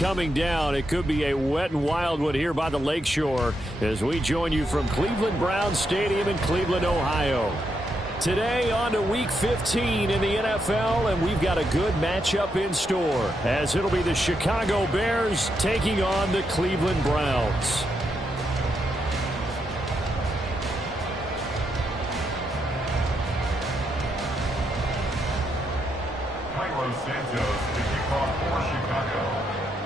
coming down. It could be a wet and wild one here by the lakeshore as we join you from Cleveland Browns Stadium in Cleveland, Ohio. Today on to Week 15 in the NFL, and we've got a good matchup in store as it'll be the Chicago Bears taking on the Cleveland Browns.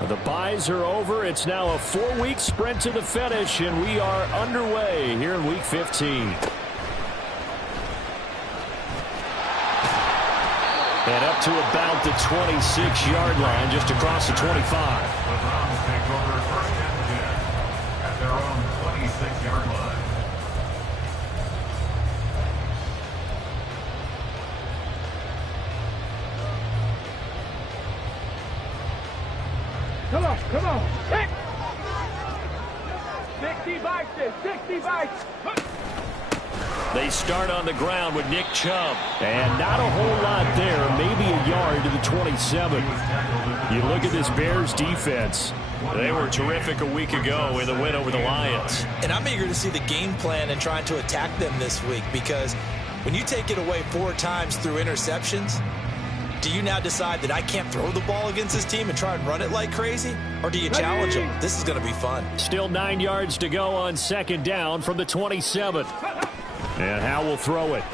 The byes are over. It's now a 4-week sprint to the finish, and we are underway here in Week 15. And up to about the 26-yard line, just across the 25. The Browns take over first and 10 at their own 26-yard line. Come on. Hit. 60 bites, 60 bites. They start on the ground with Nick Chubb. And not a whole lot there, maybe a yard to the 27. You look at this Bears defense. They were terrific a week ago in the win over the Lions. And I'm eager to see the game plan and trying to attack them this week, because when you take it away 4 times through interceptions, do you now decide that I can't throw the ball against this team and try and run it like crazy? Or do you challenge them? This is going to be fun. Still 9 yards to go on second down from the 27. And Howe will throw it.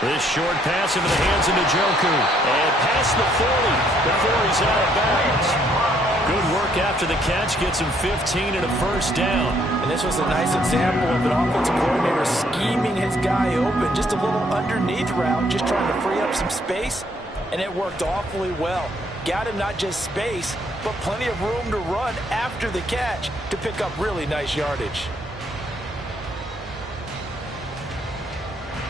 This short pass into the hands of Njoku. And past the 40 before he's out of bounds. Good work after the catch. Gets him 15 and a first down. And this was a nice example of an offensive coordinator scheming his guy open. Just a little underneath route, just trying to free up some space. And it worked awfully well. Got him not just space, but plenty of room to run after the catch to pick up really nice yardage.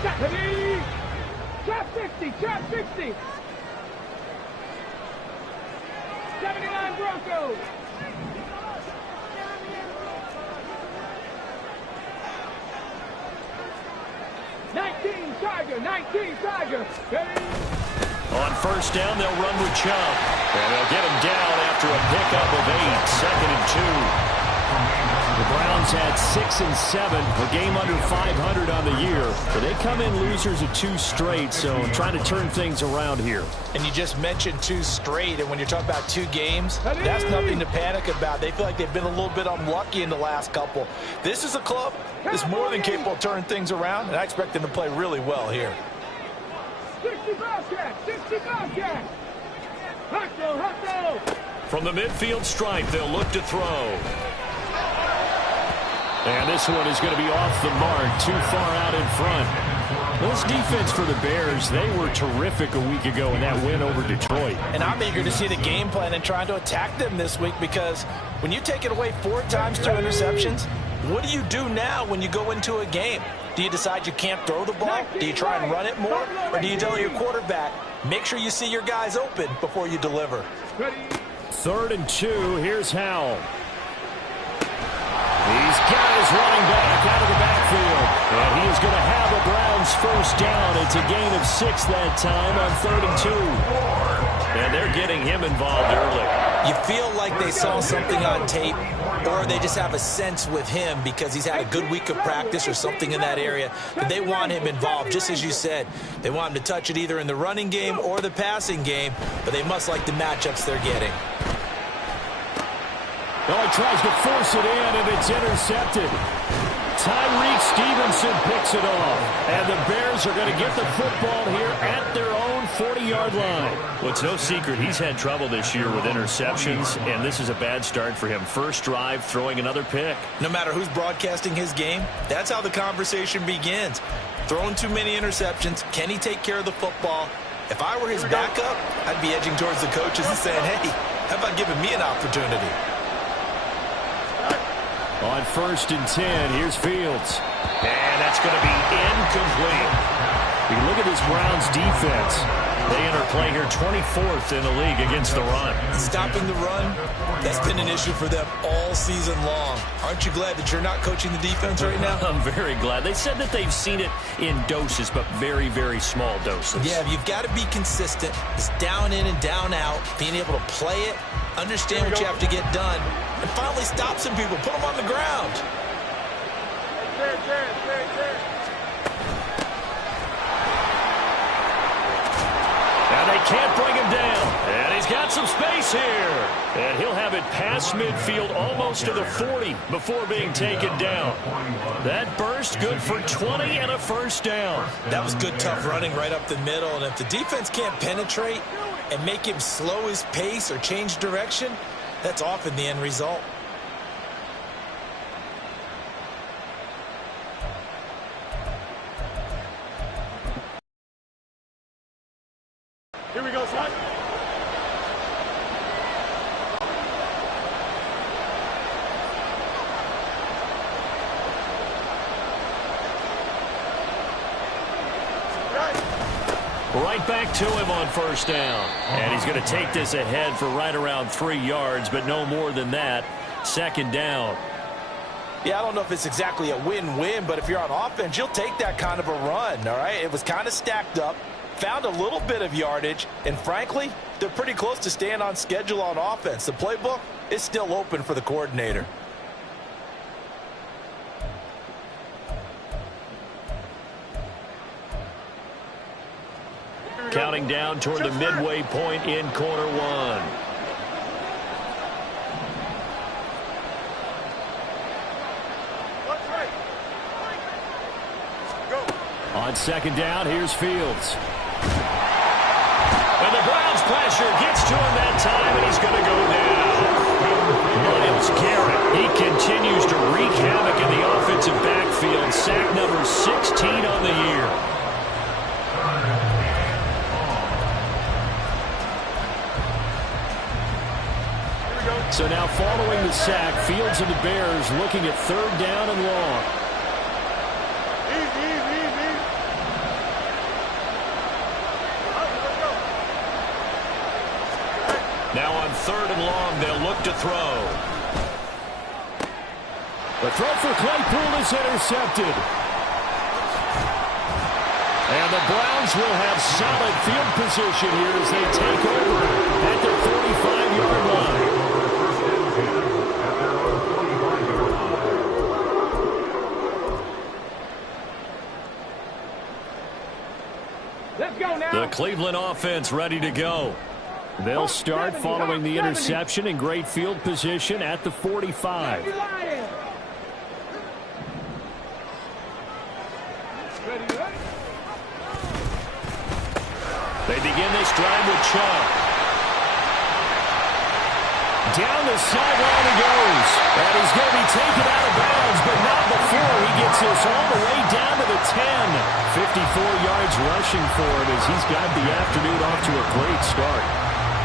Trap 60, trap 60. 79 Broncos. 19 Tiger. On first down, they'll run with Chubb. And they'll get him down after a pickup of 8, second and 2. The Browns had 6 and 7, a game under 500 on the year. But they come in losers of 2 straight, so trying to turn things around here. And you just mentioned 2 straight, and when you're talking about 2 games, that's nothing to panic about. They feel like they've been a little bit unlucky in the last couple. This is a club that's more than capable of turning things around, and I expect them to play really well here. 60 Bobcat. Hustle. From the midfield stripe, they'll look to throw. And this one is going to be off the mark, too far out in front. This defense for the Bears, they were terrific a week ago in that win over Detroit. And I'm eager to see the game plan and trying to attack them this week, because when you take it away 4 times through interceptions, what do you do now when you go into a game? Do you decide you can't throw the ball? Do you try and run it more? Or do you tell your quarterback, make sure you see your guys open before you deliver? 3rd and 2, here's Howell. He's got his running back out of the backfield. And he is going to have a Browns first down. It's a gain of 6 that time on 3rd and 2. And they're getting him involved early. You feel like they saw something on tape, or they just have a sense with him because he's had a good week of practice or something in that area, that they want him involved, just as you said. They want him to touch it either in the running game or the passing game, but they must like the matchups they're getting. Well, he tries to force it in, and it's intercepted. Tyreek Stevenson picks it off. And the Bears are going to get the football here at their own 40-yard line. Well, it's no secret he's had trouble this year with interceptions, and this is a bad start for him. First drive, throwing another pick. No matter who's broadcasting his game, that's how the conversation begins. Throwing too many interceptions, can he take care of the football? If I were his backup, I'd be edging towards the coaches and saying, hey, how about giving me an opportunity? On 1st and 10, here's Fields. And that's going to be incomplete. You look at this Browns defense. They enter play here 24th in the league against the run. Stopping the run, that's been an issue for them all season long. Aren't you glad that you're not coaching the defense right now? I'm very glad. They said that they've seen it in doses, but very, very small doses. Yeah, you've got to be consistent. It's down in and down out, being able to play it, understand what you have to get done, and finally stop some people, put them on the ground. And they can't bring him down. And he's got some space here. And he'll have it past midfield almost to the 40 before being taken down. That burst good for 20 and a first down. That was good, tough running right up the middle. And if the defense can't penetrate and make him slow his pace or change direction, that's often the end result. Here we go, son. Right back to him on first down. And he's going to take this ahead for right around 3 yards, but no more than that. Second down. Yeah, I don't know if it's exactly a win-win, but if you're on offense, you'll take that kind of a run, all right? It was kind of stacked up, found a little bit of yardage, and frankly, they're pretty close to staying on schedule on offense. The playbook is still open for the coordinator. Counting down toward the midway point in quarter one. On second down, here's Fields. And the Browns pressure gets to him that time, and he's going to go down. Myles Garrett, he continues to wreak havoc in the offensive backfield. Sack number 16 on the year. So now following the sack, Fields and the Bears looking at third down and long. Now on third and long, they'll look to throw. The throw for Claypool is intercepted. And the Browns will have solid field position here as they take over at their 45-yard line. Let's go now. The Cleveland offense ready to go. They'll start following the interception in great field position at the 45. They begin this drive with Chubb. Down the sideline he goes. And he's going to be taken out of bounds, but not before he gets this all the way down to the 10. 54 yards rushing for him as he's got the afternoon off to a great start.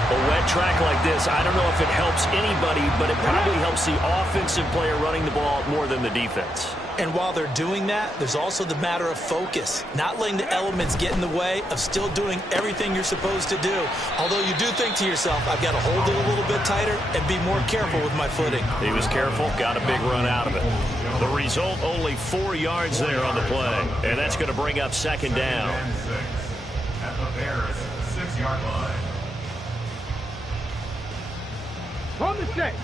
A wet track like this, I don't know if it helps anybody, but it probably helps the offensive player running the ball more than the defense. And while they're doing that, there's also the matter of focus. Not letting the elements get in the way of still doing everything you're supposed to do. Although you do think to yourself, I've got to hold it a little bit tighter and be more careful with my footing. He was careful, got a big run out of it. The result, only 4 yards there on the play. And that's going to bring up second down. At the Bears' 6-yard line. From the 6.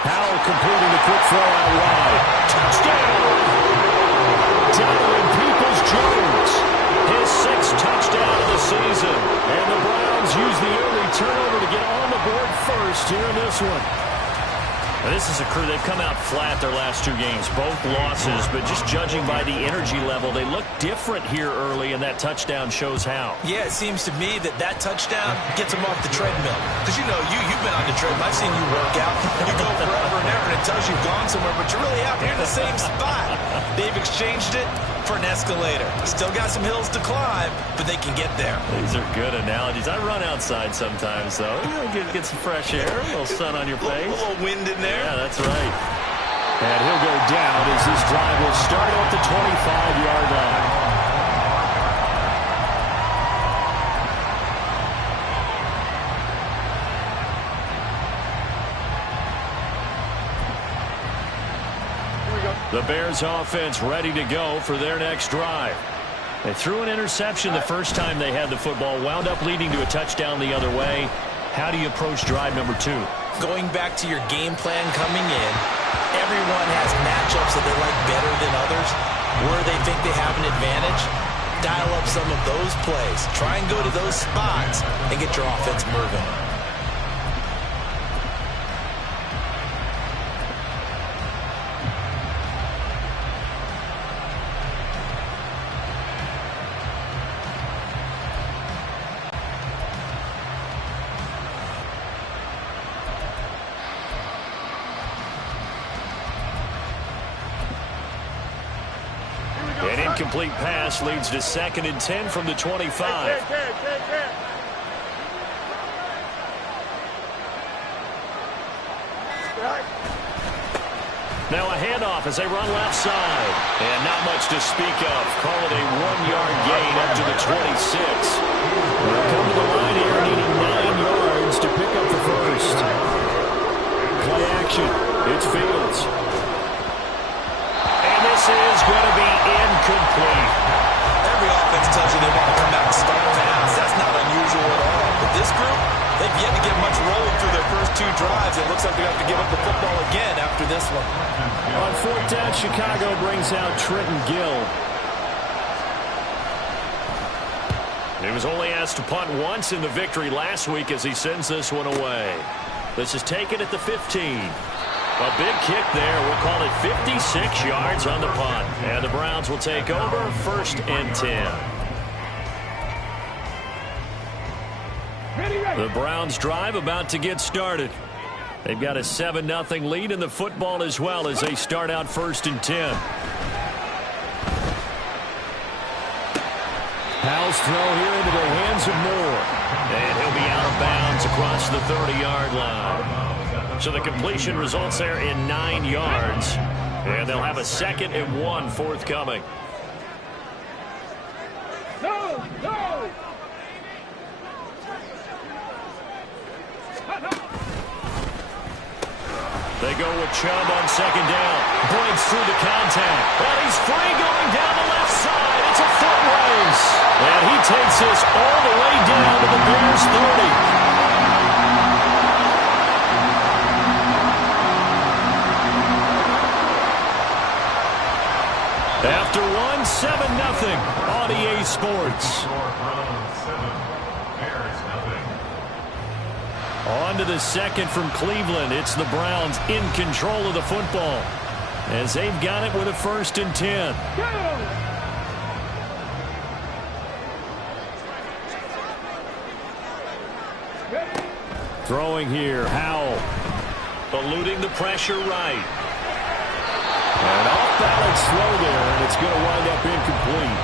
Howell completing the quick throw out wide. Touchdown! Donovan Peoples-Jones, his 6th touchdown of the season. And the Browns use the early turnover to get on the board first here in this one. Now, this is a crew, they've come out flat their last 2 games, both losses, but just judging by the energy level, they look different here early, and that touchdown shows how. Yeah, it seems to me that touchdown gets them off the treadmill. Because, you know, you've been on the treadmill. I've seen you work out. You go forever and ever, and it tells you've gone somewhere, but you're really out here in the same spot. They've exchanged it for an escalator. Still got some hills to climb, but they can get there. These are good analogies. I run outside sometimes, though. Get some fresh air, a little sun on your face. A little wind in there. Yeah, that's right. And he'll go down as this drive will start at the 25-yard line. The Bears offense ready to go for their next drive. They threw an interception the first time they had the football, wound up leading to a touchdown the other way. How do you approach drive number 2? Going back to your game plan coming in, everyone has matchups that they like better than others. Where they think they have an advantage, dial up some of those plays. Try and go to those spots and get your offense moving. An incomplete pass leads to 2nd and 10 from the 25. Now a handoff as they run left side. And not much to speak of. Call it a 1-yard gain up to the 26. They'll come to the line here needing 9 yards to pick up the first. Play action. It's Fields. And this is going to be incomplete. Every offense tells you they want to come out and start fast. That's not unusual at all. But this group, they've yet to get much rolling through their first 2 drives. It looks like they have to give up the football again after this one. On 4th down, Chicago brings out Trenton Gill. He was only asked to punt once in the victory last week as he sends this one away. This is taken at the 15. A big kick there. We'll call it 56 yards on the punt. And the Browns will take over 1st and 10. The Browns drive about to get started. They've got a 7-0 lead in the football as well as they start out 1st and 10. Powell's throw here into the hands of Moore. And he'll be out of bounds across the 30-yard line. So the completion results there in 9 yards. And they'll have a 2nd and 1 forthcoming. No! They go with Chubb on 2nd down. Breaks through the contact. And he's free going down the left side. It's a foot race. And he takes this all the way down to the Bears 30. After one, 7-0 on EA Sports. On to the 2nd from Cleveland. It's the Browns in control of the football as they've got it with a 1st and 10. Throwing here, Howell. Eluding the pressure right. And off-balance throw there, and it's going to wind up incomplete.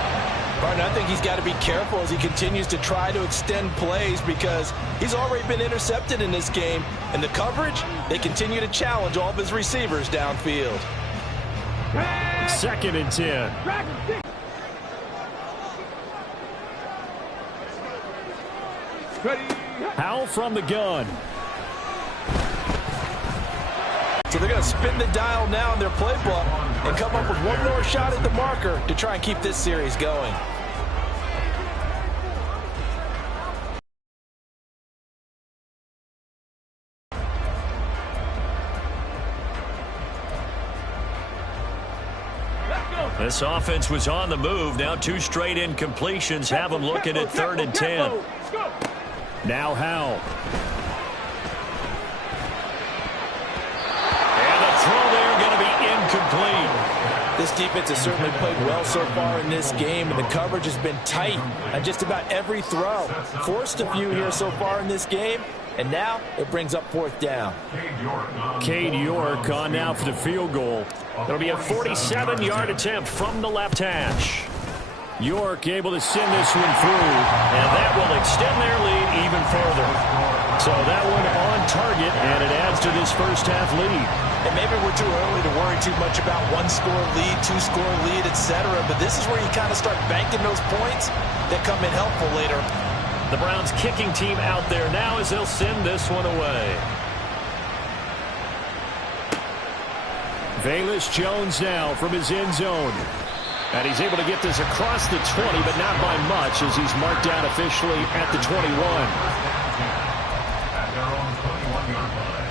I think he's got to be careful as he continues to try to extend plays because he's already been intercepted in this game. And the coverage, they continue to challenge all of his receivers downfield. 2nd and 10. Howell from the gun. So they're going to spin the dial now in their playbook and come up with one more shot at the marker to try and keep this series going. This offense was on the move. Now 2 straight incompletions have them looking at 3rd and 10. Now Howell. And the throw there going to be incomplete. This defense has certainly played well so far in this game, and the coverage has been tight on just about every throw. Forced a few here so far in this game, And now it brings up 4th down. Cade York on now for the field goal. It'll be a 47-yard attempt from the left hash. York able to send this one through, and that will extend their lead even further. So that one on target, and it adds to this first half lead. And maybe we're too early to worry too much about 1-score lead, 2-score lead, etc. But this is where you kind of start banking those points that come in helpful later. The Browns kicking team out there now as they'll send this one away. Velus Jones now from his end zone. And he's able to get this across the 20, but not by much as he's marked down officially at the 21. At their own 21-yard line.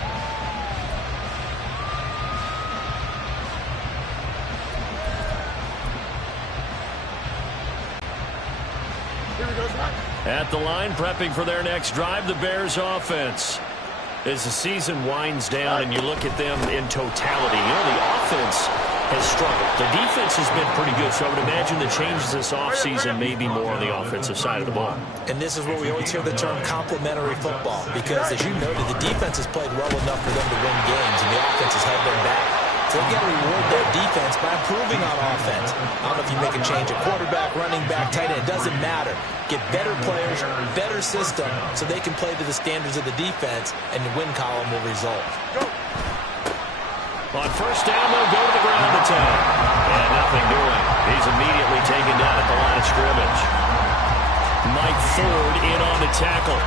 Here we go, son. At the line, prepping for their next drive, the Bears offense. As the season winds down and you look at them in totality, the offense has struggled. The defense has been pretty good, so I would imagine the changes this offseason may be more on the offensive side of the ball. And this is where we always hear the term complementary football, because as you noted, the defense has played well enough for them to win games, and the offense has held them back. So they've got to reward their defense by improving on offense. I don't know if you make a change at quarterback, running back, tight end. It doesn't matter. Get better players, better system, so they can play to the standards of the defense, and the win column will result. On first down, they'll go to the ground attack. And nothing doing. He's immediately taken down at the line of scrimmage. Mike Ford in on the tackle.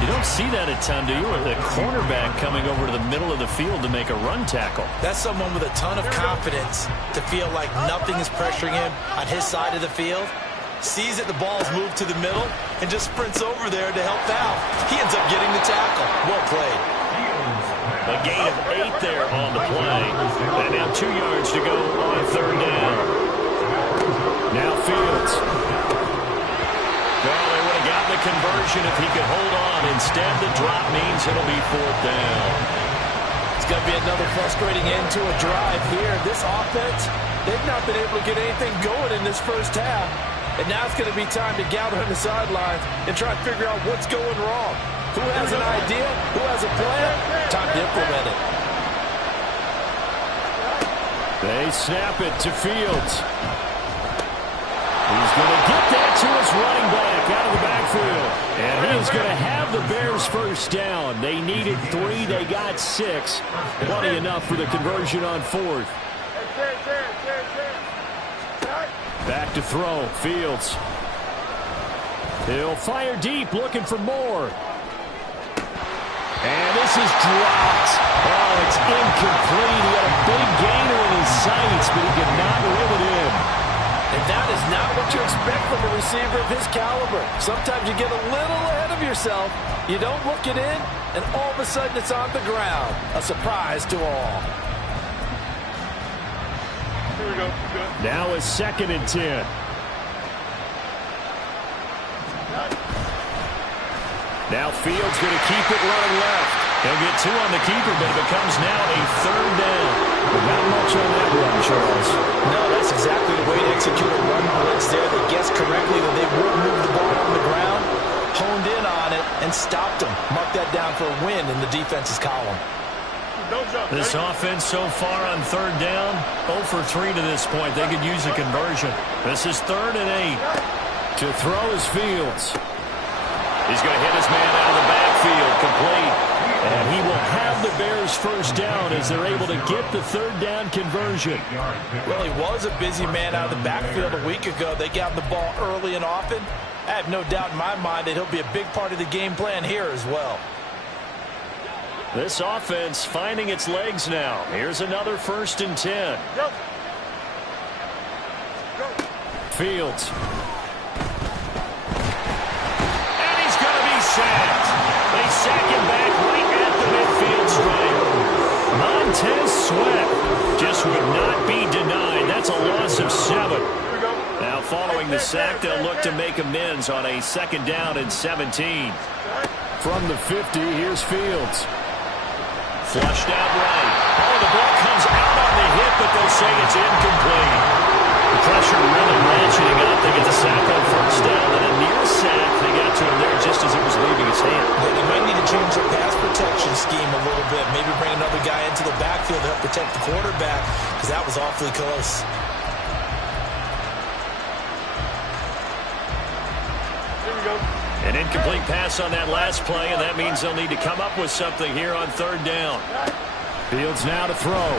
You don't see that a ton, do you? Or the cornerback coming over to the middle of the field to make a run tackle. That's someone with a ton of confidence to feel like nothing is pressuring him on his side of the field. Sees that the ball's moved to the middle and just sprints over there to help out. He ends up getting the tackle. Well played. A gain of 8 there on the play. And now 2 yards to go on third down. Now Fields. Well, they would have gotten the conversion if he could hold on. Instead, the drop means it'll be 4th down. It's going to be another frustrating end to a drive here. This offense, they've not been able to get anything going in this first half. And now it's going to be time to gather on the sidelines and try to figure out what's going wrong. Who has an idea? Who has a plan? Time to implement it. They snap it to Fields. He's going to get that to his running back out of the backfield. And he is going to have the Bears first down. They needed 3. They got 6. Plenty enough for the conversion on 4th. Back to throw. Fields. He'll fire deep, looking for more. And this is dropped. Oh, it's incomplete. He had a big gainer in his sights, but he could not reel it in. And that is not what you expect from a receiver of his caliber. Sometimes you get a little ahead of yourself. You don't look it in, and all of a sudden it's on the ground. A surprise to all. Here we go. Good. Now a 2nd and 10. Now Fields going to keep it running left. He'll get 2 on the keeper, but it becomes now a 3rd down. Not much on that run, Charles. No, that's exactly the way to execute a run blitz there. They guessed correctly that they would move the ball on the ground, honed in on it, and stopped them. Mark that down for a win in the defense's column. This offense so far on 3rd down, 0 for 3 to this point. They could use a conversion. This is 3rd and 8. To throw is Fields. He's going to hit his man out of the backfield, complete. And he will have the Bears first down as they're able to get the 3rd down conversion. Well, he was a busy man out of the backfield a week ago. They got the ball early and often. I have no doubt in my mind that he'll be a big part of the game plan here as well. This offense finding its legs now. Here's another 1st and 10. Go. Fields. And he's going to be sacked. They sack him back right at the midfield stripe. Montez Sweat just would not be denied. That's a loss of 7. Now following the sack, they'll look to make amends on a 2nd down and 17. From the 50, here's Fields. Flushed out right. Oh, the ball comes out on the hit, but they'll say it's incomplete. The pressure really ratcheting up. They get the sack on first down and a near sack. They got to him there just as it was leaving his hand. Yeah, they might need to change their pass protection scheme a little bit. Maybe bring another guy into the backfield to help protect the quarterback, because that was awfully close. Here we go. An incomplete pass on that last play, and that means they'll need to come up with something here on third down. Fields now to throw.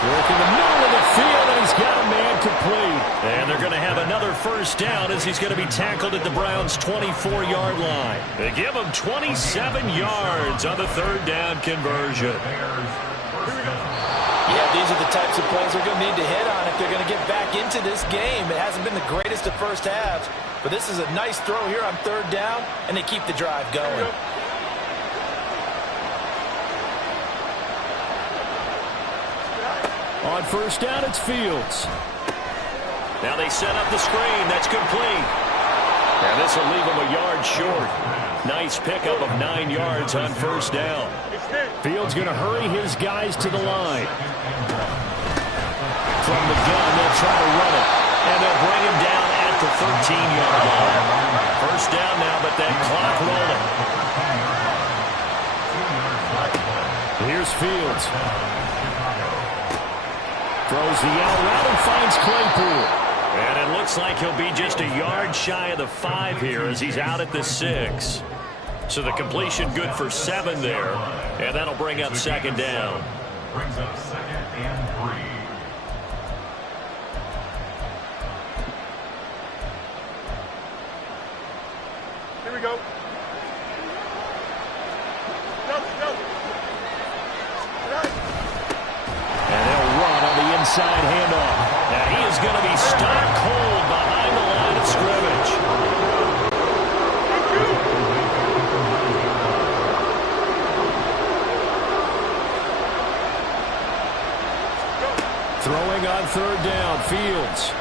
Work in the middle of the field, and he's got a man complete. And they're going to have another first down as he's going to be tackled at the Browns' 24-yard line. They give him 27 yards on the third down conversion. Yeah, these are the types of plays they're going to need to hit on if they're going to get back into this game. It hasn't been the greatest of first halves, but this is a nice throw here on third down, and they keep the drive going. On first down, it's Fields. Now they set up the screen. That's complete. And this will leave him a yard short. Nice pickup of 9 yards on first down. Fields going to hurry his guys to the line. From the gun, they'll try to run it. And they'll bring him down at the 13-yard line. First down now, but that clock rolling. Here's Fields. Throws the out route and finds Claypool. And it looks like he'll be just a yard shy of the 5 here as he's out at the 6. So the completion good for 7 there. And that'll bring up second down. Brings up second and 3. Here we go. Go. And they'll run on the inside handoff. Now he is going to be stopped cold behind the line of scrimmage. Throwing on third down, Fields.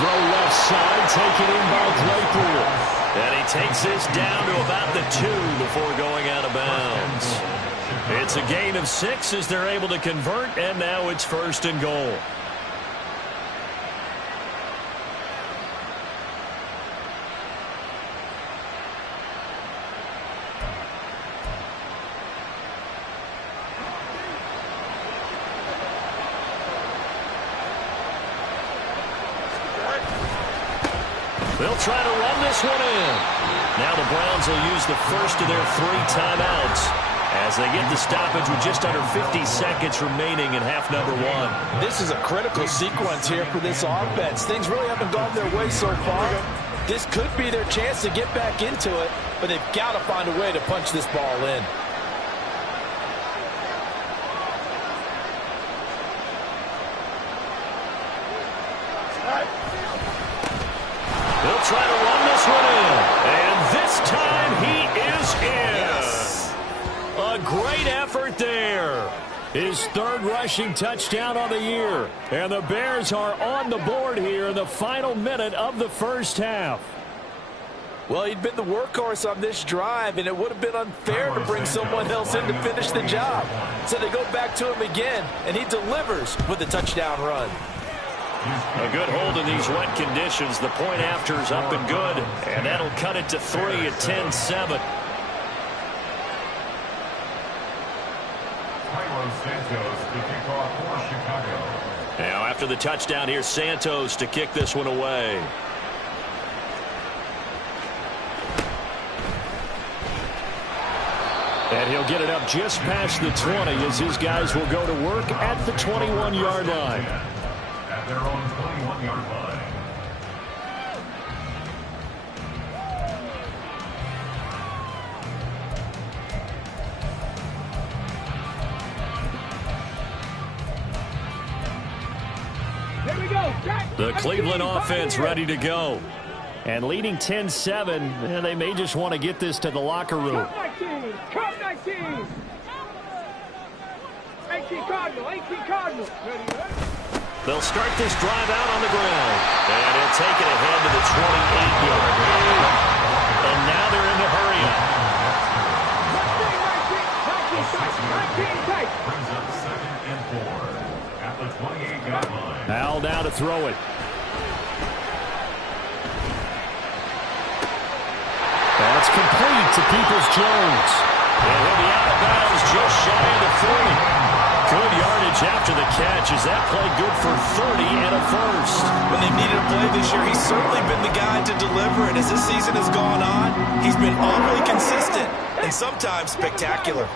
Throw left side, taken in by Claypool. And he takes this down to about the 2 before going out of bounds. It's a gain of 6 as they're able to convert, and now it's first and goal. They'll try to run this one in. Now the Browns will use the first of their 3 timeouts as they get the stoppage with just under 50 seconds remaining in half number 1. This is a critical sequence here for this offense. Things really haven't gone their way so far. This could be their chance to get back into it, but they've got to find a way to punch this ball in. They'll try to run this one in. And this time he is in. Yes. A great effort there. His 3rd rushing touchdown on the year. And the Bears are on the board here in the final minute of the first half. Well, he'd been the workhorse on this drive, and it would have been unfair to bring someone else in to finish the job. So they go back to him again, and he delivers with a touchdown run. A good hold in these wet conditions. The point after is up and good, and that'll cut it to 3 at 10-7. Now after the touchdown, here's Santos to kick this one away. And he'll get it up just past the 20 as his guys will go to work at the 21-yard line. At their own 21-yard line. The Cleveland offense ready to go. And leading 10-7, and they may just want to get this to the locker room. Come 19! 18 Cardinal. They'll start this drive out on the ground. And he'll take it ahead to the 28-yard line. And now they're in the hurry-up. 19 tight. Brings up 2nd and 4 at the 28-yard line. Al now to throw it. to Peoples-Jones. And he'll be out of bounds just shy of the 40. Good yardage after the catch. Is that play good for 30 and a first? When they needed a play this year, he's certainly been the guy to deliver. And as this season has gone on, he's been awfully consistent and sometimes spectacular.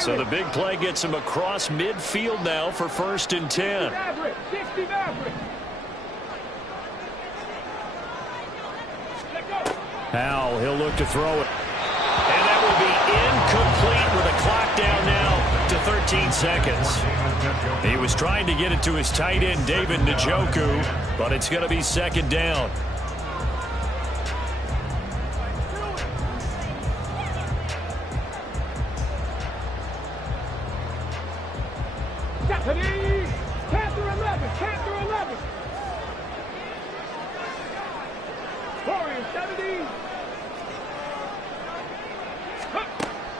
So the big play gets him across midfield now for 1st and 10. Howell, he'll look to throw it. And that will be incomplete with a clock down now to 13 seconds. He was trying to get it to his tight end, David Njoku, but it's going to be 2nd down.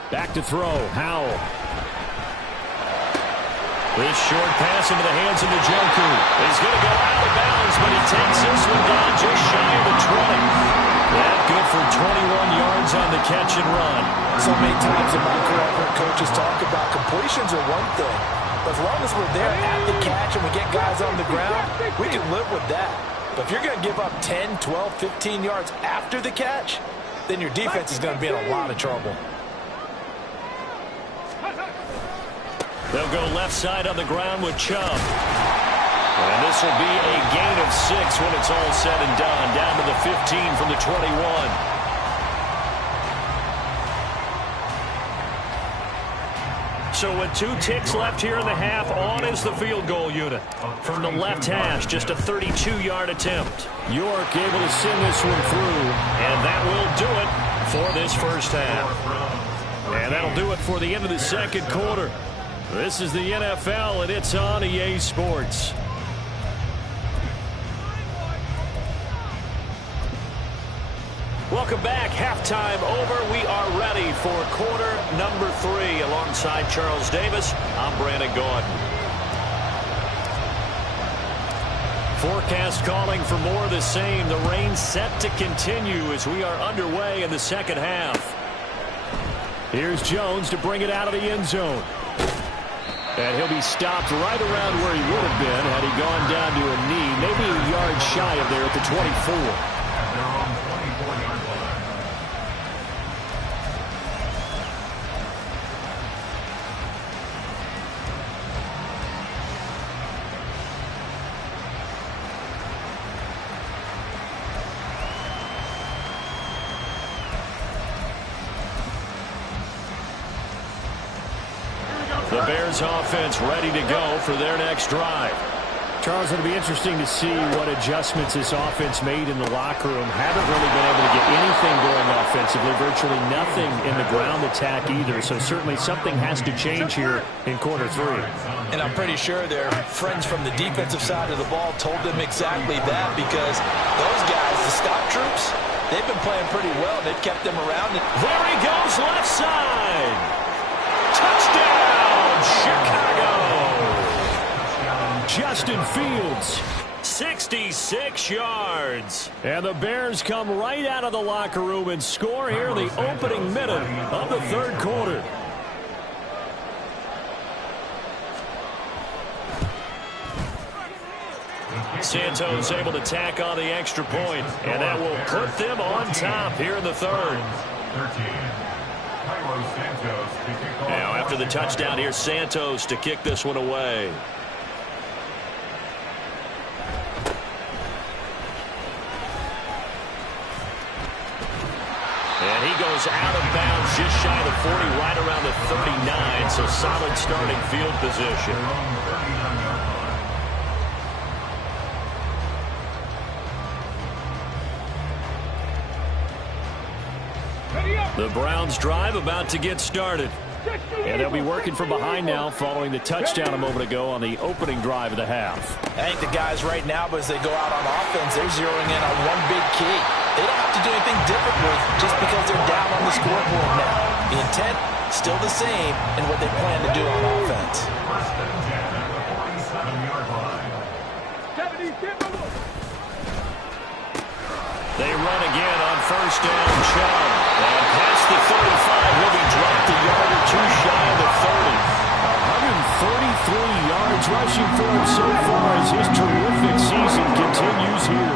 Back to throw, Howell. This short pass into the hands of Njoku. He's going to go out of bounds, but he takes this one down just shy of the 20. That good for 21 yards on the catch and run. So many times in my career, I've heard coaches talk about completions are one thing. But as long as we're there at the catch and we get guys on the ground, we can live with that. But if you're going to give up 10, 12, 15 yards after the catch, then your defense is going to be in a lot of trouble. They'll go left side on the ground with Chubb. And this will be a gain of 6 when it's all said and done. Down to the 15 from the 21. So with 2 ticks left here in the half, on is the field goal unit. From the left hash, just a 32-yard attempt. York able to send this one through, and that will do it for this first half. And that'll do it for the end of the 2nd quarter. This is the NFL, and it's on EA Sports. Welcome back. Halftime over. We are ready for quarter number 3. Alongside Charles Davis, I'm Brandon Gaudin. Forecast calling for more of the same. The rain set to continue as we are underway in the 2nd half. Here's Jones to bring it out of the end zone. And he'll be stopped right around where he would have been had he gone down to a knee, maybe a yard shy of there at the 24. The Bears offense ready to go for their next drive. Charles, it'll be interesting to see what adjustments this offense made in the locker room. Haven't really been able to get anything going offensively, virtually nothing in the ground attack either. So certainly something has to change here in quarter 3. And I'm pretty sure their friends from the defensive side of the ball told them exactly that, because those guys, the stop troops, they've been playing pretty well. They've kept them around. There he goes, left side. Touchdown, Chicago. Justin Fields, 66 yards. And the Bears come right out of the locker room and score here in the opening minute of the 3rd quarter. Santos able to tack on the extra point, and that will put them on top here in the 3rd. Now after the touchdown, here's Santos to kick this one away. And he goes out of bounds just shy of the 40, right around the 39, so solid starting field position. The Browns drive about to get started. And they'll be working from behind now following the touchdown a moment ago on the opening drive of the half. I think the guys right now, but as they go out on offense, they're zeroing in on one big key. They don't have to do anything differently just because they're down on the scoreboard now. The intent, still the same in what they plan to do on offense. They run again on 1st down. Chubb. And past the yards rushing for him so far as his terrific season continues here.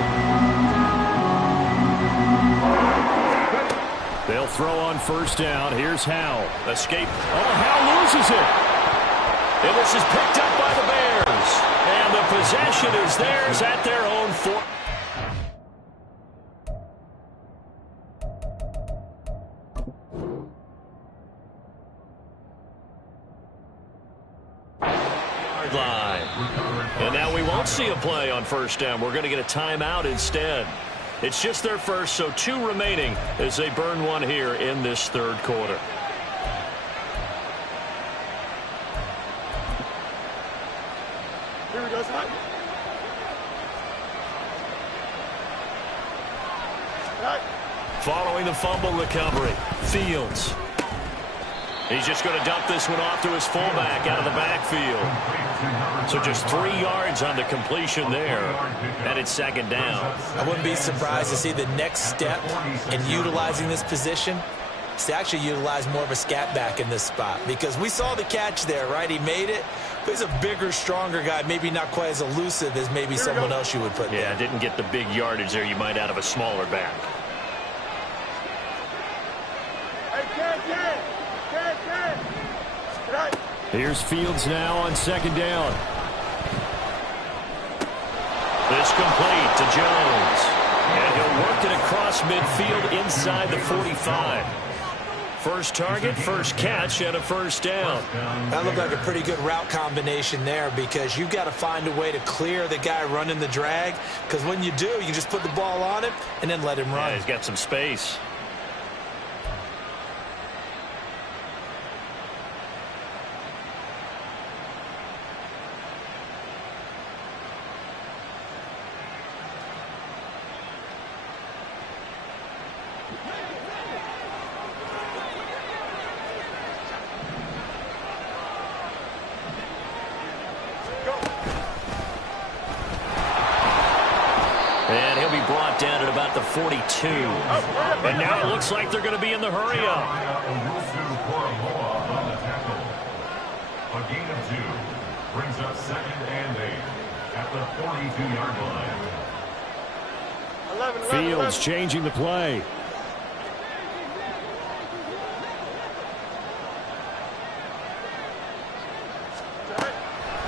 They'll throw on first down. Here's Howell. Escape. Oh, Howell loses it. And this is picked up by the Bears. And the possession is theirs at their own 4. Line. And now we won't see a play on first down. We're going to get a timeout instead. It's just their first, so 2 remaining as they burn one here in this third quarter. Here we go, son. Following the fumble recovery, Fields. He's just going to dump this one off to his fullback out of the backfield. So just 3 yards on the completion there, and it's second down. I wouldn't be surprised to see the next step in utilizing this position is to actually utilize more of a scat back in this spot, because we saw the catch there, right? He made it, but he's a bigger, stronger guy, maybe not quite as elusive as maybe someone else you would put there. Yeah, didn't get the big yardage there you might out of a smaller back. Here's Fields now on second down. This complete to Jones. And he'll work it across midfield inside the 45. First target, first catch, and a first down. That looked like a pretty good route combination there, because you've got to find a way to clear the guy running the drag, because when you do, you just put the ball on him and then let him run. Yeah, he's got some space. And he'll be brought down at about the 42. And now it looks like they're going to be in the hurry-up. A gain of 2 brings up second and 8 at the 42-yard line. Fields changing the play.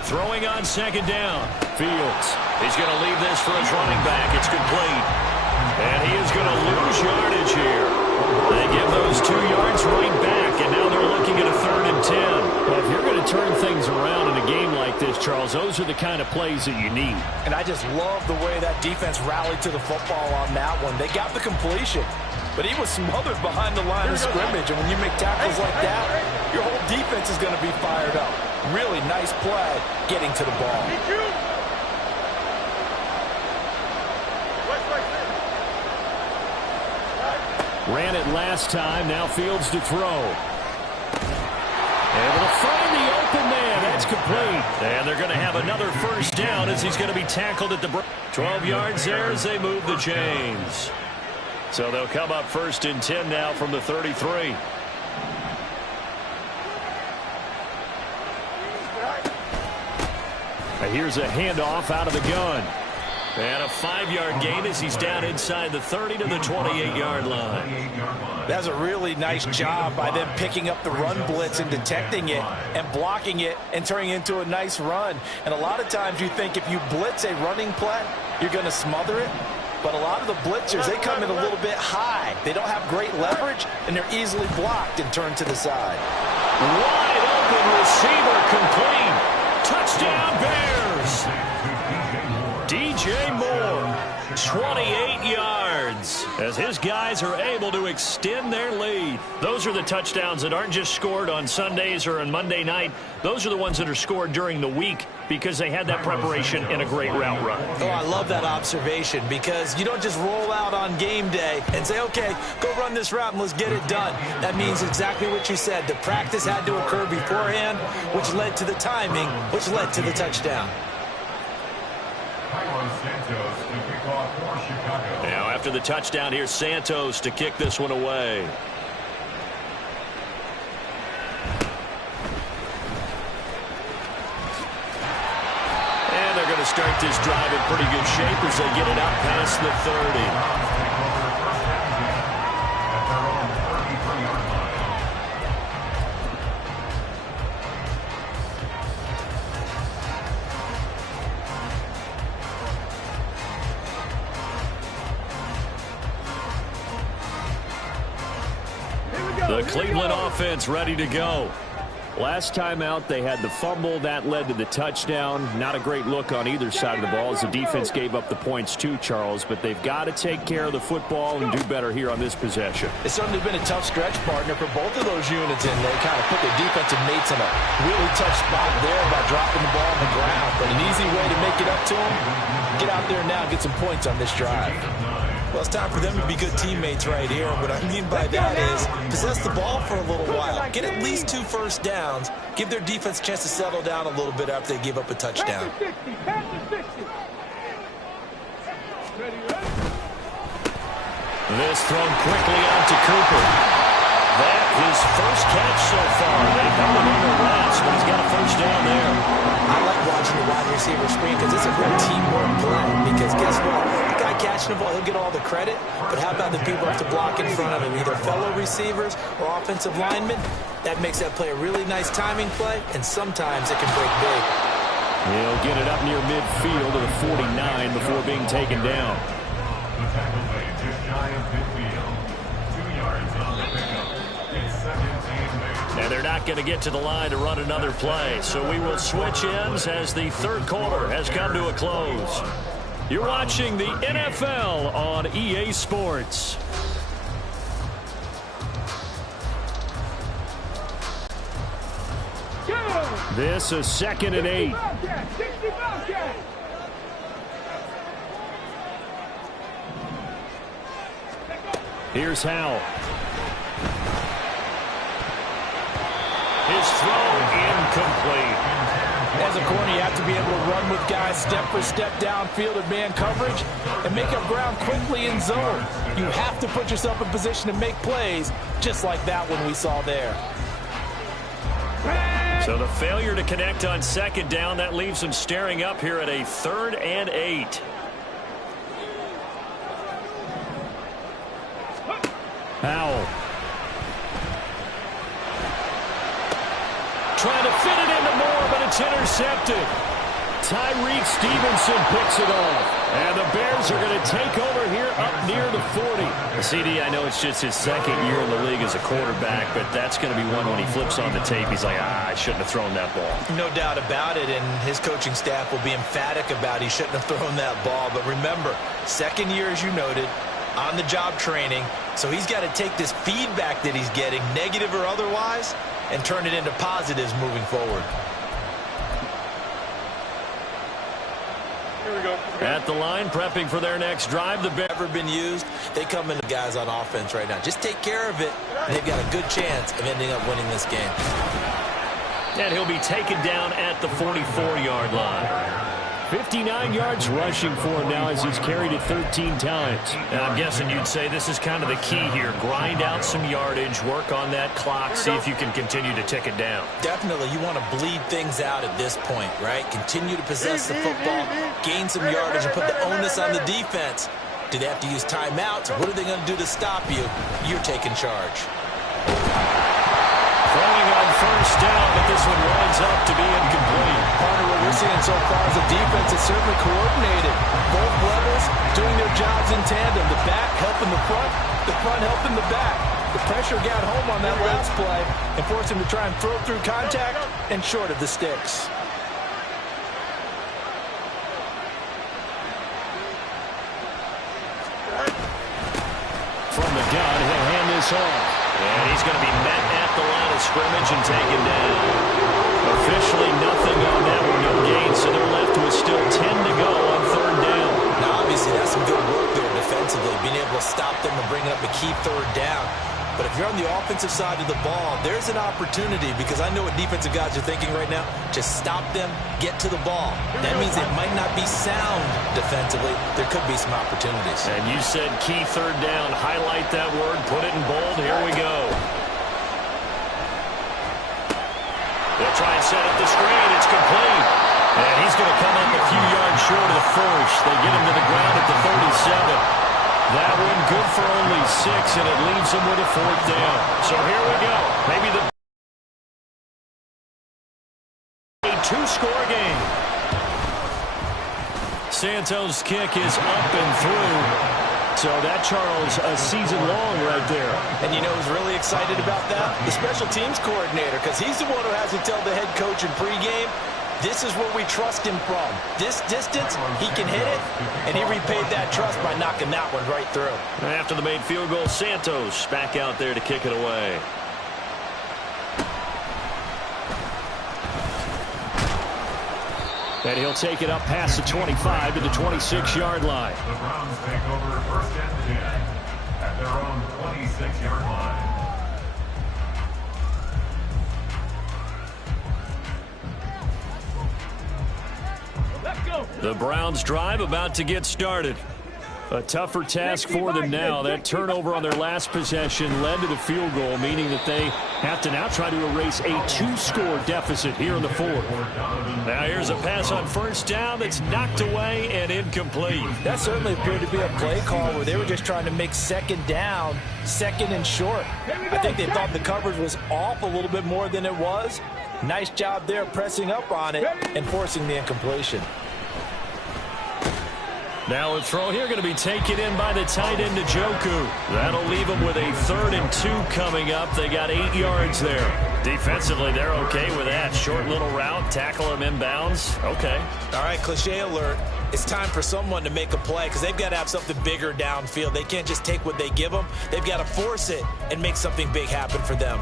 Throwing on second down. Fields. He's going to leave this for his running back. It's complete. And he is going to lose yardage here. They give those 2 yards right back, and now they're looking at a 3rd and 10. Well, if you're going to turn things around in a game like this, Charles, those are the kind of plays that you need. And I just love the way that defense rallied to the football on that one. They got the completion, but he was smothered behind the line of scrimmage. And when you make tackles like that, your whole defense is going to be fired up. Really nice play getting to the ball. Ran it last time. Now Fields to throw. Able to find the open man. That's complete. And they're going to have another first down as he's going to be tackled at the 12 yards there as they move the chains. So they'll come up 1st and 10 now from the 33. Here's a handoff out of the gun. And a 5-yard gain as he's down inside the 30 to the 28-yard line. That's a really nice job by them picking up the run blitz and detecting it and blocking it and turning it into a nice run. And a lot of times you think if you blitz a running play, you're going to smother it. But a lot of the blitzers, they come in a little bit high. They don't have great leverage, and they're easily blocked and turned to the side. Wide open receiver complete. Touchdown Bears. DJ Moore, 28 yards, as his guys are able to extend their lead. Those are the touchdowns that aren't just scored on Sundays or on Monday night. Those are the ones that are scored during the week because they had that preparation and a great route run. Oh, I love that observation, because you don't just roll out on game day and say, okay, go run this route and let's get it done. That means exactly what you said. The practice had to occur beforehand, which led to the timing, which led to the touchdown. Now after the touchdown, here's Santos to kick this one away. start this drive in pretty good shape as they get it up past the 30. The Cleveland offense ready to go. Last time out, they had the fumble. That led to the touchdown. Not a great look on either side of the ball as the defense gave up the points too, Charles. But they've got to take care of the football and do better here on this possession. It's certainly been a tough stretch, partner, for both of those units, and they kind of put their defensive mates in a really tough spot there by dropping the ball on the ground. But an easy way to make it up to them, get out there now and get some points on this drive. Well, it's time for them to be good teammates right here. What I mean by that is possess the ball for a little while. Get at least 2 first downs. Give their defense a chance to settle down a little bit after they give up a touchdown. This thrown quickly out to Cooper. That his first catch so far. They come in the last, but he's got a first down there. I like watching the wide receiver screen because it's a real teamwork play. Because guess what? The guy catching the ball, he'll get all the credit. But how about the people have to block in front of him, either fellow receivers or offensive linemen? That makes that play a really nice timing play, and sometimes it can break big. He'll get it up near midfield to the 49 before being taken down. The tackle made just shy of midfield. 2 yards on the pickup. It's second and 8. And they're not going to get to the line to run another play. So we will switch ends as the third quarter has come to a close. You're watching the NFL on EA Sports. This is second and 8. Here's Howell. His throw incomplete. As a corner, you have to be able to run with guys step for step downfield in man coverage and make up ground quickly in zone. You have to put yourself in position to make plays, just like that one we saw there. So the failure to connect on second down, that leaves them staring up here at a 3rd and 8. Howell. Trying to fit it into Moore, but it's intercepted. Tyreek Stevenson picks it off. And the Bears are going to take over here up near the 40. CD, I know it's just his second year in the league as a quarterback, but that's going to be one when he flips on the tape. He's like, I shouldn't have thrown that ball. No doubt about it, and his coaching staff will be emphatic about he shouldn't have thrown that ball. But remember, second year, as you noted, on-the-job training, so he's got to take this feedback that he's getting, negative or otherwise, and turn it into positives moving forward. Here we go. At the line, prepping for their next drive. The Bears Ever been used, they come into guys on offense right now. Just take care of it, and they've got a good chance of ending up winning this game. And he'll be taken down at the 44-yard line. 59 yards rushing for him now as he's carried it 13 times. And I'm guessing you'd say this is kind of the key here. Grind out some yardage, work on that clock, see if you can continue to tick it down. Definitely, you want to bleed things out at this point, right? Continue to possess the football, gain some yardage, and put the onus on the defense. Do they have to use timeouts? What are they going to do to stop you? You're taking charge. Throwing on first down, but this one winds up to be incomplete. Part of what we're seeing so far is the defense is certainly coordinated. Both levels doing their jobs in tandem. The back helping the front helping the back. The pressure got home on that last play and forced him to try and throw through contact and short of the sticks. From the gun, he'll hand this off. And he's going to be met at the line of scrimmage and taken down. Officially nothing on that one, no gain, so they're left with still 10 to go on third down. Now, obviously, that's some good work there defensively, being able to stop them and bring up a key third down. But if you're on the offensive side of the ball, there's an opportunity, because I know what defensive guys are thinking right now. Just stop them, get to the ball. That means it might not be sound defensively. There could be some opportunities. And you said key third down. Highlight that word, put it in bold. Here we go. They'll try and set up the screen. It's complete. And he's going to come up a few yards short. first. They get him to the ground at the 37. That one good for only 6, and it leaves them with a 4th down. So here we go. Maybe the two-score game. Santos' kick is up and through. So that, Charles, a season long right there. And you know who's really excited about that? The special teams coordinator, because he's the one who has to tell the head coach in pregame, this is where we trust him from. This distance, he can hit it, and he repaid that trust by knocking that one right through. After the made field goal, Santos back out there to kick it away. And he'll take it up past the 25 to the 26-yard line. The Browns take over 1st and 10 at their own 26-yard line. The Browns drive about to get started. A tougher task for them now. That turnover on their last possession led to the field goal, meaning that they have to now try to erase a 2-score deficit here in the 4th. Now here's a pass on 1st down that's knocked away and incomplete. That certainly appeared to be a play call where they were just trying to make 2nd down, 2nd and short. I think they thought the coverage was off a little bit more than it was. Nice job there pressing up on it and forcing the incompletion. Now a throw here going to be taken in by the tight end, Njoku. That'll leave them with a 3rd and 2 coming up. They got 8 yards there. Defensively, they're okay with that. Short little route, tackle him inbounds. Okay. All right, cliche alert. It's time for someone to make a play because they've got to have something bigger downfield. They can't just take what they give them. They've got to force it and make something big happen for them.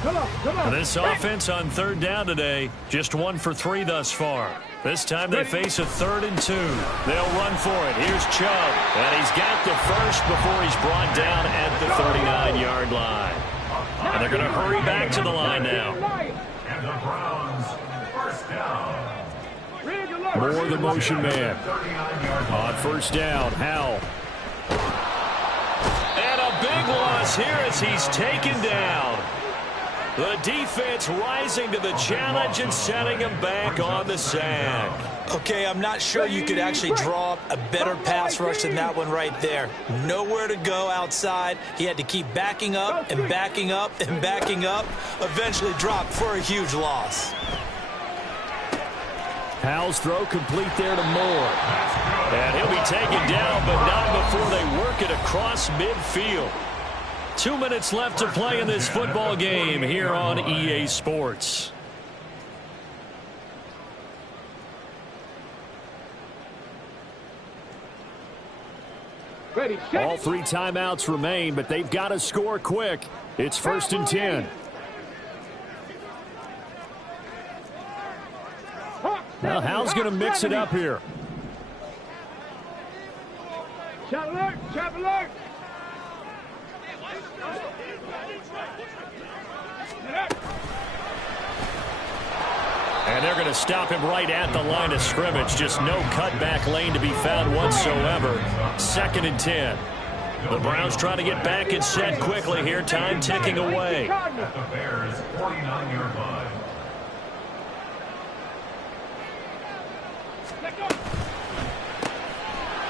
Come on. This offense on 3rd down today, just 1 for 3 thus far. This time they face a 3rd and 2. They'll run for it. Here's Chubb. And he's got the first before he's brought down at the 39-yard line. And they're going to hurry back to the line now. And the Browns, 1st down. More the motion man. On 1st down, Howell. And a big loss here as he's taken down. The defense rising to the challenge and setting him back on the sack. Okay, I'm not sure you could actually draw up a better pass rush than that one right there. Nowhere to go outside. He had to keep backing up and backing up and backing up. Eventually dropped for a huge loss. Howell's throw complete there to Moore. And he'll be taken down, but not before they work it across midfield. 2 minutes left to play in this football game here on EA Sports. All 3 timeouts remain, but they've got to score quick. It's 1st and 10. Now, Howell's going to mix it up here. Chop alert! Chop alert! And they're going to stop him right at the line of scrimmage. Just no cutback lane to be found whatsoever. 2nd and 10. The Browns trying to get back and set quickly here. Time ticking away. At the Bears' 49-yard line.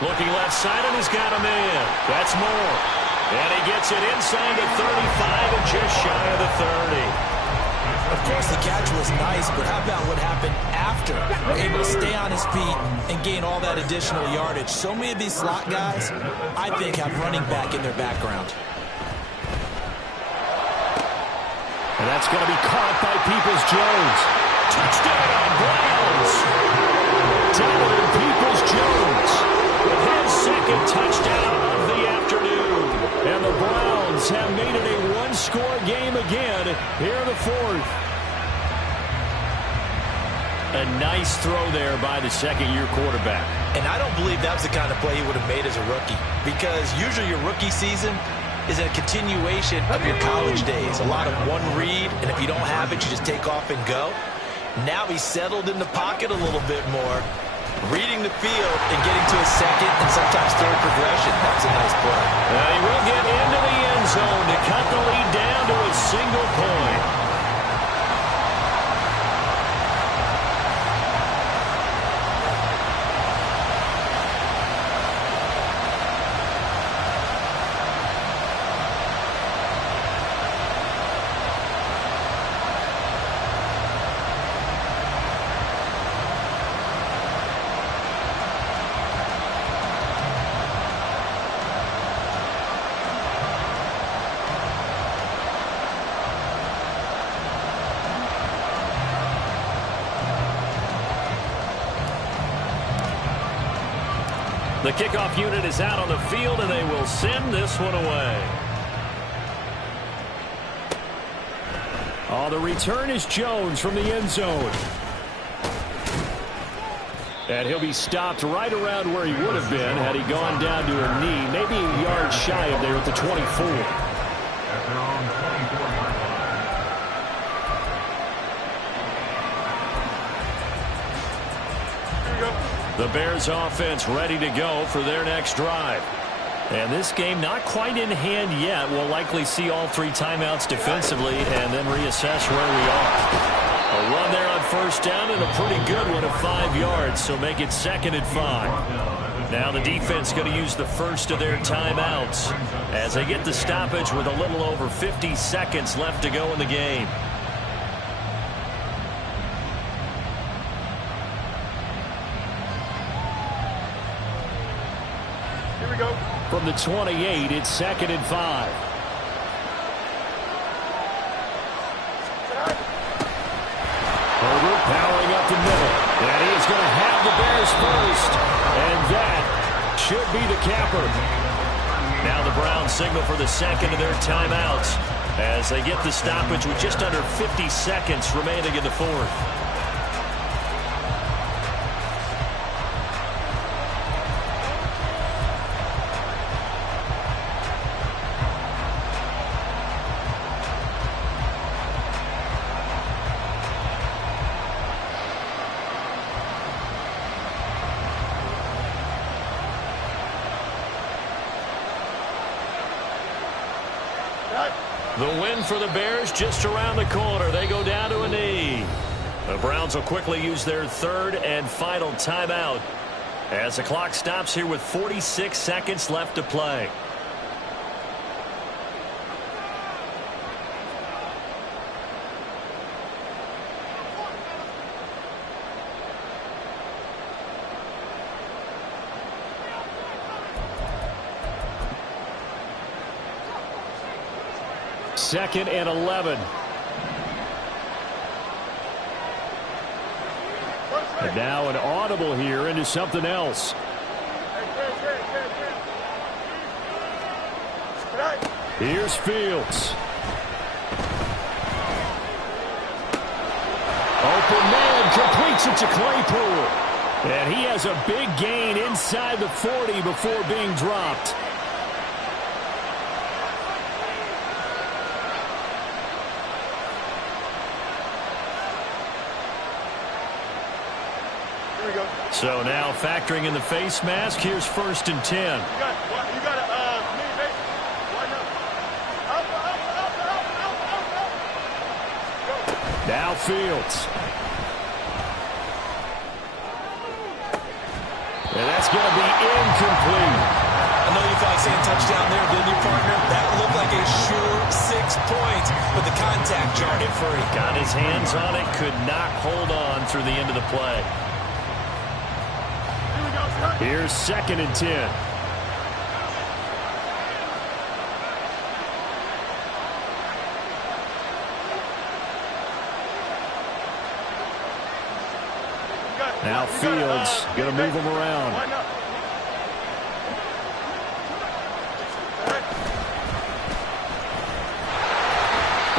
Looking left side, and he's got him in. That's Moore. And he gets it inside the 35 and just shy of the 30. Of course, the catch was nice, but how about what happened after? Able to stay on his feet and gain all that additional yardage. So many of these slot guys, I think, have running back in their background. And that's going to be caught by Peoples-Jones. Touchdown, Browns! Donovan Peoples-Jones with his 2nd touchdown of the afternoon. And the Browns have made it a 1-score game again here in the 4th. A nice throw there by the 2nd-year quarterback. And I don't believe that was the kind of play he would have made as a rookie, because usually your rookie season is a continuation of your college days. A lot of one read, and if you don't have it, you just take off and go. Now he's settled in the pocket a little bit more, reading the field and getting to his 2nd and sometimes 3rd progression. That was a nice play. He will get into the end zone to cut the lead down to a single point. The kickoff unit is out on the field, and they will send this one away. On the return is Jones from the end zone. And he'll be stopped right around where he would have been had he gone down to a knee, maybe a yard shy of there at the 24. At their own 24-yard line. The Bears offense ready to go for their next drive. And this game not quite in hand yet. We'll likely see all three timeouts defensively and then reassess where we are. A run there on first down and a pretty good one of 5 yards, so make it 2nd and 5. Now the defense going to use the first of their timeouts as they get the stoppage with a little over 50 seconds left to go in the game. Here we go. From the 28, it's 2nd and 5. Herbert powering up the middle. And he is going to have the Bears first. And that should be the capper. Now the Browns signal for the second of their timeouts as they get the stoppage with just under 50 seconds remaining in the fourth. The win for the Bears just around the corner. They go down to a knee. The Browns will quickly use their third and final timeout as the clock stops here with 46 seconds left to play. Second and 11. And now an audible here into something else. Here's Fields. Open man completes it to Claypool. And he has a big gain inside the 40 before being dropped. So now factoring in the face mask, here's 1st and 10. Now Fields. And that's going to be incomplete. I know you thought saying touchdown there, didn't you, partner? That looked like a sure 6 points, but the contact jarred it free. Got his hands on it, could not hold on through the end of the play. Here's 2nd and 10. Now Fields going to move him around.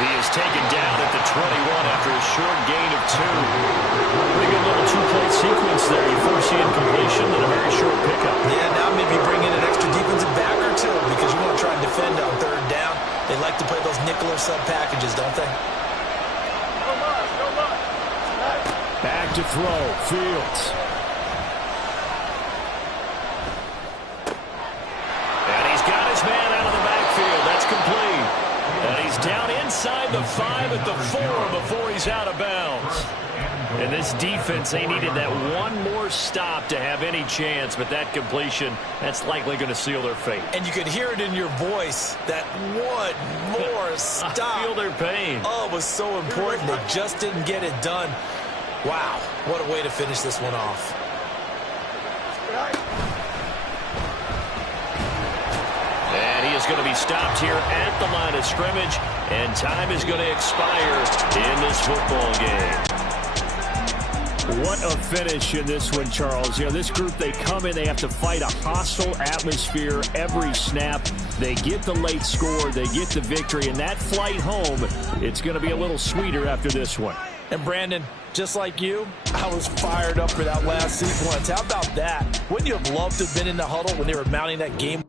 He is taken down at the 21 after a short gain of 2. Pretty good little two-play sequence there. You first see incompletion and a very short pickup. Yeah, now maybe bring in an extra defensive back or two because you want to try and defend on 3rd down. They like to play those nickel or sub packages, don't they? Back to throw. Fields. And he's got his man out of the backfield. That's complete. And he's down inside the 5 at the 4 before he's out of bounds. And this defense, they needed that one more stop to have any chance, but that completion, that's likely going to seal their fate. And you could hear it in your voice, that one more stop. I feel their pain. Oh, it was so important. They just didn't get it done. Wow, what a way to finish this one off. And he is going to be stopped here at the line of scrimmage, and time is going to expire in this football game. What a finish in this one, Charles. You know, this group, they come in, they have to fight a hostile atmosphere every snap. They get the late score, they get the victory, and that flight home, it's going to be a little sweeter after this one. And Brandon, just like you, I was fired up for that last sequence. How about that? Wouldn't you have loved to have been in the huddle when they were mounting that game?